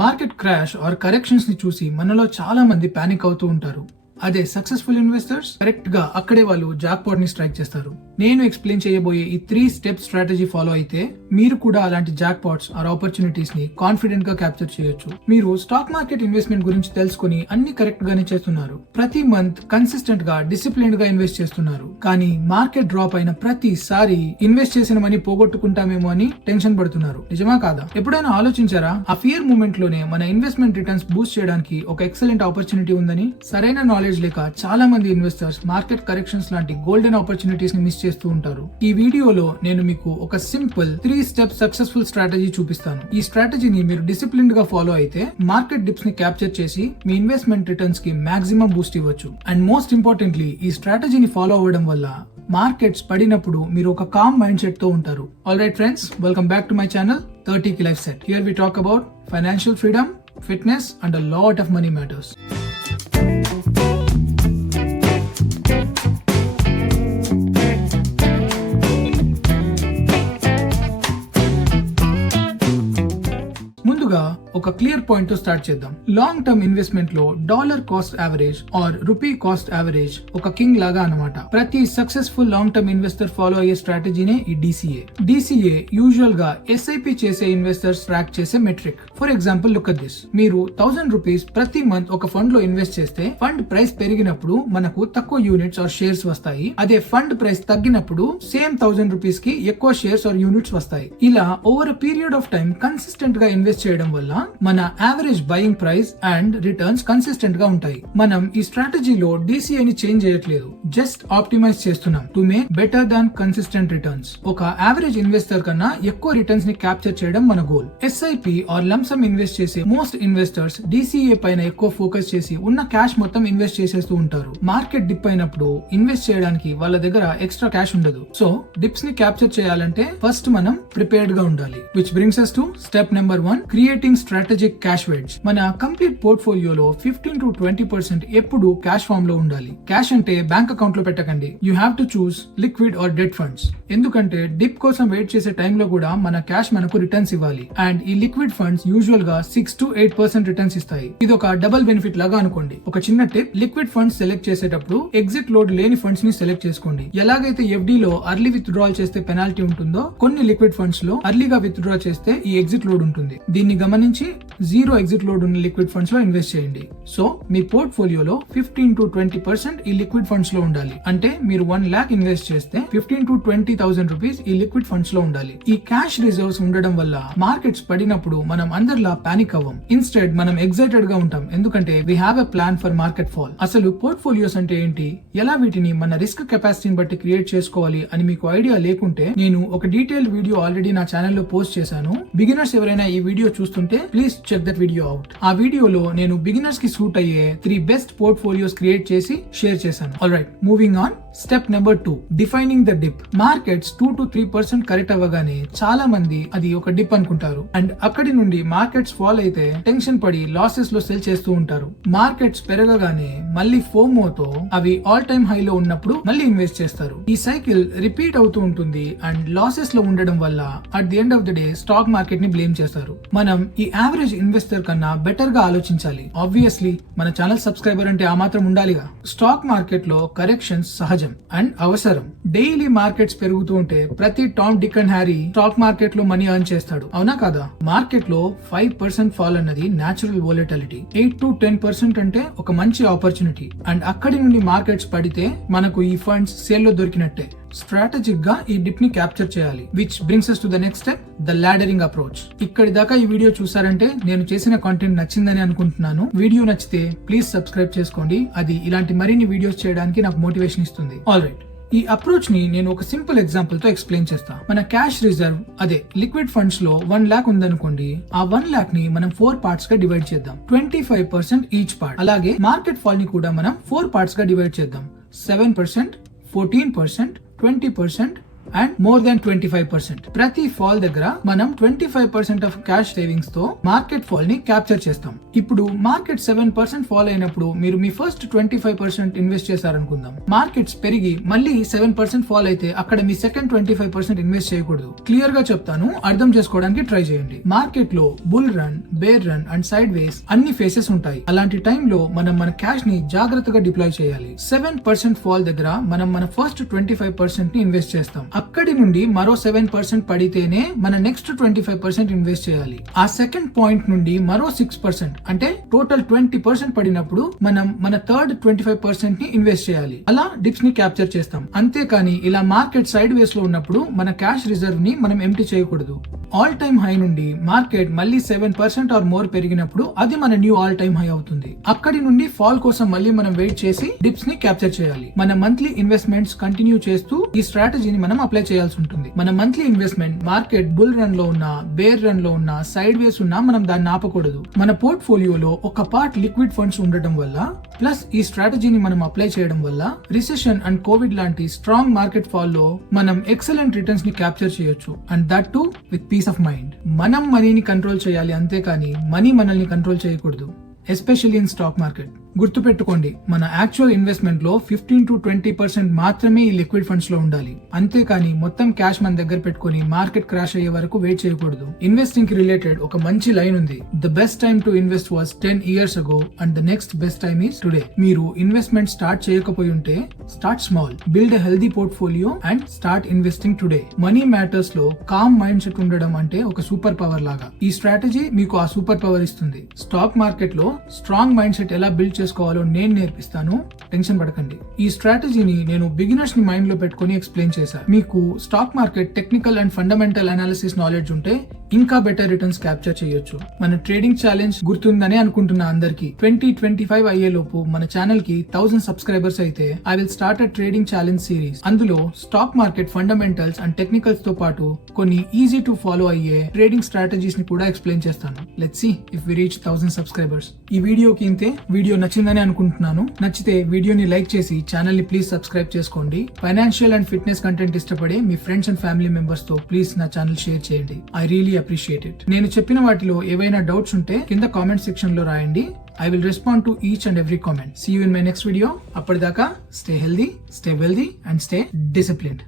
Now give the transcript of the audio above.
Market crash or corrections ని చూసి మనలో చాలా మంది పానిక్ అవుతూ ఉంటారు. అదే సక్సెస్ఫుల్ ఇన్వెస్టర్స్ కరెక్ట్ గా అక్కడే వాళ్ళు జాక్పాట్ ని స్ట్రైక్ చేస్తారు. నేను ఎక్స్ప్లెయిన్ చేయబోయే ఈ 3 స్టెప్ స్ట్రాటజీ ఫాలో అయితే మీరు కూడా అలాంటి జాక్పాట్స్ ఆర్ ఆపర్చునిటీస్ ని కాన్ఫిడెంట్ గా క్యాప్చర్ చేయొచ్చు. మీరు స్టాక్ మార్కెట్ ఇన్వెస్ట్మెంట్ గురించి తెలుసుకుని అన్ని కరెక్ట్ గానే చేస్తున్నారు. ప్రతి మంత్ కన్సిస్టెంట్ గా డిసిప్లిన్ గా ఇన్వెస్ట్ చేస్తున్నారు. కానీ మార్కెట్ డ్రాప్ అయిన ప్రతిసారి ఇన్వెస్ట్ చేసిన మనీ పోగొట్టుకుంటామేమో అని టెన్షన్ పడుతున్నారు. నిజమా కాదా? ఎప్పుడైనా ఆలోచించారా ఆ ఫియర్ మూమెంట్ లోనే మన ఇన్వెస్ట్మెంట్ రిటర్న్స్ బూస్ట్ చేయడానికి ఒక ఎక్సలెంట్ ఆపర్చునిటీ ఉందని? సరైన నాలెడ్జ్ లేక చాలా మంది ఇన్వెస్టర్స్ మార్కెట్ కరెక్షన్స్ లాంటి గోల్డెన్ ఆపర్చునిటీస్ ని మిస్ చేస్తూ ఉంటారు. ఈ వీడియోలో నేను మీకు ఒక సింపుల్ 3 స్టెప్ సక్సెస్ఫుల్ స్ట్రాటజీ చూపిస్తాను. ఈ స్ట్రాటజీని మీరు డిసిప్లిన్డ్ గా ఫాలో అయితే మార్కెట్ డిప్స్ ని క్యాప్చర్ చేసి మీ ఇన్వెస్ట్మెంట్ రిటర్న్స్ కి మాక్సిమం బూస్ట్ ఇవ్వచ్చు. అండ్ మోస్ట్ ఇంపార్టెంట్లీ ఈ స్ట్రాటజీని ఫాలో అవ్వడం వల్ల మార్కెట్స్ పడినప్పుడు మీరు ఒక కామ్ మైండ్ సెట్ తో ఉంటారు. Alright friends, welcome back to my channel 30 Key Life Set. Here we talk about financial freedom, fitness and a lot of money matters. ముందుగా ఒక క్లియర్ పాయింట్ తో స్టార్ట్ చేద్దాం. లాంగ్ టర్మ్ ఇన్వెస్ట్మెంట్ లో dollar cost average are rupee cost average ఒక king లాగా అన్నమాట. ప్రతి successful long term investor follow అయ్యే స్ట్రాటజీనే ఈ DCA. DCA యూజువల్ గా SIP చేసే ఇన్వెస్టర్స్ ట్రాక్ చేసే metric. For example look at this. మీరు 1000 రూపీస్ ప్రతి మంత్ ఒక ఫండ్ లో ఇన్వెస్ట్ చేస్తే ఫండ్ ప్రైస్ పెరిగినప్పుడు మనకు తక్కువ యూనిట్స్ ఆర్ షేర్స్ వస్తాయి. అదే ఫండ్ ప్రైస్ తగ్గినప్పుడు సేమ్ 1000 రూపీస్ కి ఎక్కువ షేర్స్ ఆర్ యూనిట్స్ వస్తాయి. ఇలా over a period of time consistent గా ఇన్వెస్ట్ చేయడం వల్ల మన average buying price and returns consistent గా ఉంటాయి. మనం ఈ స్ట్రాటజీలో DCA ని చేంజ్ చేయట్లేదు, జస్ట్ ఆప్టిమైజ్ చేస్తున్నాం to make better than consistent returns. ఒక యావరేజ్ ఇన్వెస్టర్ కన్నా ఎక్కువ రిటర్న్స్ ని క్యాప్చర్ చేయడం మన goal. SIP or lump sum invest చేసే మోస్ట్ ఇన్వెస్టర్స్ DCA పైన ఎక్కువ ఫోకస్ చేసి ఉన్న క్యాష్ మొత్తం ఇన్వెస్ట్ చేసేస్తూ ఉంటారు. మార్కెట్ డిప్ అయినప్పుడు ఇన్వెస్ట్ చేయడానికి వాళ్ళ దగ్గర ఎక్స్ట్రా క్యాష్ ఉండదు. సో డిప్స్ ని క్యాప్చర్ చేయాలంటే ఫస్ట్ మనం ప్రిపేర్డ్ గా ఉండాలి. Which brings us to step number 1, creating strategic cash wedge. మన కంప్లీట్ పోర్ట్ఫోలియోలో 15 to 20% ఎప్పుడు క్యాష్ ఫామ్ లో ఉండాలి. క్యాష్ అంటే బ్యాంక్ అకౌంట్ లో పెట్టకండి. You have to choose liquid are debt funds. ఎందుకంటే డిప్ కోసం వెయిట్ చేసే టైంలో కూడా మన క్యాష్ మనకు రిటర్న్స్ ఇవ్వాలి. అండ్ ఈ లిక్విడ్ ఫండ్స్ యూజువల్ గా 6 to 8% రిటర్న్స్ ఇస్తాయి. ఇది ఒక డబుల్ బెనిఫిట్ లాగా అనుకోండి. ఒక చిన్న టిప్, లిక్విడ్ ఫండ్స్ సెలెక్ట్ చేసేటప్పుడు ఎగ్జిట్ లోడ్ లేని ఫండ్స్ ని సెలెక్ట్ చేసుకోండి. ఎలాగైతే FD లో అర్లీ విత్డ్రాల్ చేస్తే పెనాల్టీ ఉంటుందో కొన్ని లిక్విడ్ ఫండ్స్ లో అర్లీగా విత్డ్రా చేస్తే ఈ ఎగ్జిట్ లోడ్ ఉంటుంది. దీన్ని గమనించి జీరో ఎగ్జిట్ లోడ్ ఉన్న లిక్విడ్ ఫండ్స్ లో ఇన్వెస్ట్ చేయండి. సో మీ పోర్ట్ఫోలియోలో 15 to 20% ఈ లిక్విడ్ ఫండ్స్ లో ఉండాలి. అంటే మీరు 1 lakh ఇన్వెస్ట్ చేస్తే 15 to 20,000 రూపీస్ ఈ లిక్విడ్ ఫండ్స్ లో ఉండాలి. ఈ క్యాష్ రిజర్వ్స్ ఉండడం వల్ల మార్కెట్స్ పడినప్పుడు మనం అందరిలా పానిక్ అవ్వం. ఇన్స్టెడ్ మనం ఎక్సైటెడ్ గా ఉంటాం. ఎందుకంటే we have a plan for market fall. అసలు పోర్ట్ఫోలియోస్ అంటే ఏంటి, ఎలా వీటిని మన రిస్క్ కెపాసిటీని బట్టి క్రియేట్ చేసుకోవాలి అని మీకు ఐడియా లేకుంటే నేను ఒక డీటెయిల్ వీడియో ఆల్రెడీ నా ఛానల్లో పోస్ట్ చేశాను. బిగినర్స్ ఎవరైనా ఈ వీడియో చూస్తుంటే please check that video out. ఆ వీడియోలో నేను బిగినర్స్ కి సూట్ అయ్యే 3 బెస్ట్ పోర్ట్ఫోలియోస్ క్రియేట్ చేసి షేర్ చేశాను. Alright, moving on. Step number 2, defining the dip. Markets 2 to 3% correct అవ్వగానే చాలా మంది అది ఒక డిప్ అనుకుంటారు. అండ్ అక్కడి నుండి మార్కెట్స్ ఫాల్ అయితే టెన్షన్ పడి లాసెస్ లో సెల్ చేస్తూ ఉంటారు. మార్కెట్స్ పెరగగానే మళ్ళీ ఫోమోతో అవి ఆల్ టైమ్ హై లో ఉన్నప్పుడు మళ్ళీ ఇన్వెస్ట్ చేస్తారు. ఈ సైకిల్ రిపీట్ అవుతూ ఉంటుంది. అండ్ లాసెస్ లో ఉండడం వల్ల at the end of the day stock market ని బ్లేమ్ చేస్తారు. మనం ఈ యావరేజ్ ఇన్వెస్టర్ కన్నా బెటర్ గా ఆలోచించాలి. ఆబ్వియస్లీ మన ఛానల్ సబ్స్క్రైబర్ అంటే ఆ మాత్రం ఉండాలిగా. స్టాక్ మార్కెట్ లో కరెక్షన్స్ సహజం అండ్ అవసరం. డైలీ మార్కెట్స్ పెరుగుతూ ఉంటే ప్రతి Tom, Dick and Harry stock market లో మనీ ఎర్న్ చేస్తాడు. అవునా కాదా? మార్కెట్ లో 5% ఫాల్ అన్నది నేచురల్ వోలటిలిటీ. 8 to 10% అంటే ఒక మంచి ఆపర్చునిటీ. అండ్ అక్కడి నుండి మార్కెట్స్ పడితే మనకు ఈ ఫండ్స్ సేల్ లో దొరికినట్టే. స్ట్రాటజిక్ గా ఈ డిప్ ని క్యాప్చర్ చేయాలి. Which brings us to the next step, the laddering approach. ఇక్కడి దాకా ఈ వీడియో చూసారంటే నేను చేసిన కంటెంట్ నచ్చిందని అనుకుంటున్నాను. వీడియో నచ్చితే ప్లీజ్ సబ్స్క్రైబ్ చేసుకోండి. అది ఇలాంటి మరిన్ని వీడియోస్ చేయడానికి నాకు మోటివేషన్ ఇస్తుంది. ఆల్రైట్, ఈ అప్రోచ్ ని నేను ఒక సింపుల్ ఎగ్జాంపుల్ తో ఎక్స్ప్లెయిన్ చేస్తా. మన క్యాష్ రిజర్వ్ అదే లిక్విడ్ ఫండ్స్ లో 1 lakh ఉందనుకోండి. ఆ 1 lakh ని మనం 4 పార్ట్స్ గా డివైడ్ చేద్దాం. 25% ఈచ్ పార్ట్. అలాగే మార్కెట్ ఫాల్ ని కూడా మనం 4 పార్ట్స్ గా డివైడ్ చేద్దాం. 7%, 14%, 20% అండ్ మోర్ దాన్ 25%. ప్రతి ఫాల్ దగ్గర మనం 25% ఆఫ్ క్యాష్ సేవింగ్స్ తో మార్కెట్ ఫాల్ ని క్యాప్చర్ చేస్తాం. ఇప్పుడు మార్కెట్ 7% ఫాల్ అయినప్పుడు మీరు మీ ఫస్ట్ 25% ఇన్వెస్ట్ చేశారనుకుందాం. మార్కెట్స్ పెరిగి మళ్ళీ 7% ఫాల్ అయితే అక్కడ మీ సెకండ్ 25% ఇన్వెస్ట్ చేయకూడదు. క్లియర్ గా చెప్తాను, అర్థం చేసుకోవడానికి ట్రై చేయండి. మార్కెట్ లో bull run, bear run and sideways అన్ని ఫేసెస్ ఉంటాయి. అలాంటి టైంలో మనం మన క్యాష్ ని జాగ్రత్తగా డిప్లాయ్ చేయాలి. 7% ఫాల్ దగ్గర మనం మన ఫస్ట్ 25% ని ఇన్వెస్ట్ చేస్తాం. అక్కడి నుండి మరో 7% పడితేనే మన నెక్స్ట్ 25% ఇన్వెస్ట్ చేయాలి. ఆ సెకండ్ పాయింట్ నుండి మరో 6% అంటే టోటల్ 20% పడినప్పుడు మనం మన థర్డ్ 25% ని ఇన్వెస్ట్ చేయాలి. అలా డిప్స్ ని క్యాప్చర్ చేస్తాం. అంతేకాని ఇలా మార్కెట్ సైడ్ వేస్ లో ఉన్నప్పుడు మన క్యాష్ రిజర్వ్ ని మనం ఎంప్టీ చేయకూడదు. ఆల్ టైమ్ హై నుండి మార్కెట్ మళ్ళీ 7% ఆర్ మోర్ పెరిగినప్పుడు అది మన న్యూ ఆల్ టైమ్ హై అవుతుంది. అక్కడి నుండి ఫాల్ కోసం మళ్ళీ మనం వెయిట్ చేసి డిప్స్ ని క్యాప్చర్ చేయాలి. మన మంత్లీ ఇన్వెస్ట్మెంట్స్ కంటిన్యూ చేస్తూ ఈ స్ట్రాటజీని మనం అప్లై చేయాల్సి ఉంటుంది. మన monthly investment market bull run లో ఉన్నా, బేర్ రన్ లో ఉన్నా, సైడ్ వేస్ ఉన్నా మనం దాన్ని ఆపకూడదు. మన పోర్ట్ఫోలియోలో ఒక పార్ట్ లిక్విడ్ ఫండ్స్ ఉండటం వల్ల ప్లస్ ఈ స్ట్రాటజీని మనం అప్లై చేయడం వల్ల రిసెషన్ అండ్ కోవిడ్ లాంటి స్ట్రాంగ్ మార్కెట్ ఫాల్ లో మనం ఎక్సలెంట్ రిటర్న్స్ ని క్యాప్చర్ చేయొచ్చు. And that to with peace of mind. మనం మనీని కంట్రోల్ చేయాలి, అంతేకాని మనీ మనల్ని కంట్రోల్ చేయకూడదు. Especially in stock market. గుర్తుపెట్టుకోండి, మన యాక్చువల్ ఇన్వెస్ట్మెంట్ లో 15 to 20% మాత్రమే ఈ లిక్విడ్ ఫండ్స్ లో ఉండాలి. అంతేకాని మొత్తం క్యాష్ మన దగ్గర పెట్టుకుని మార్కెట్ క్రాష్ అయ్యే వరకు వెయిట్ చేయకూడదు. ఇన్వెస్టింగ్ కి రిలేటెడ్ ఒక మంచి లైన్ ఉంది. The best time to invest was 10 years ago and the next best time is today. మీరు ఇన్వెస్ట్మెంట్ స్టార్ట్ చేయకపోయి ఉంటే start small, build a healthy portfolio and start investing today. Money matters లో com mind set ఉండడం అంటే ఒక super power లాగా. ఈ strategy మీకు ఆ సూపర్ పవర్ ఇస్తుంది. స్టాక్ మార్కెట్ లో స్ట్రాంగ్ మైండ్ సెట్ ఎలా బిల్డ్ చేసుకోవాలో నేను నేర్పిస్తాను, టెన్షన్ పడకండి. ఈ స్ట్రాటజీని నేను బిగినర్స్ ని మైండ్ లో పెట్టుకుని ఎక్స్ప్లెయిన్ చేశాను. మీకు stock market technical and fundamental analysis knowledge ఉంటే ఇంకా బెటర్ రిటర్న్స్ క్యాప్చర్ చేయొచ్చు. మన ట్రేడింగ్ ఛాలెంజ్ గుర్తుందని అనుకుంటున్నా అందరికి. 2025 అయ్యే లోపు మన ఛానల్ కి 1000 సబ్స్క్రైబర్స్ అయితే I will start a trading challenge series. అందులో stock market fundamentals and technicals తో పాటు కొన్ని ఈజీ టు ఫాలో అయ్యే ట్రేడింగ్ స్ట్రాటజీస్ ని కూడా ఎక్స్ప్లెయిన్ చేస్తాను. Let's see if we reach 1000 subscribers. ఈ వీడియోకి ఇంతే. వీడియో నచ్చిందని అనుకుంటున్నాను. నచ్చితే వీడియోని లైక్ చేసి ఛానల్ ని ప్లీజ్ సబ్స్క్రైబ్ చేసుకోండి. ఫైనాన్షియల్ అండ్ ఫిట్నెస్ కంటెంట్ ఇష్టపడే మీ ఫ్రెండ్స్ అండ్ ఫ్యామిలీ మెంబర్స్ తో ప్లీజ్ నా ఛానల్ షేర్ చేయండి. I really appreciate it. నేను చెప్పిన వాటిలో ఏవైనా డౌట్స్ ఉంటే కింద కామెంట్ సెక్షన్ లో రాయండి. I will respond to each and every comment. See you in my next video. అప్పటిదాకా stay healthy, stay wealthy and stay disciplined.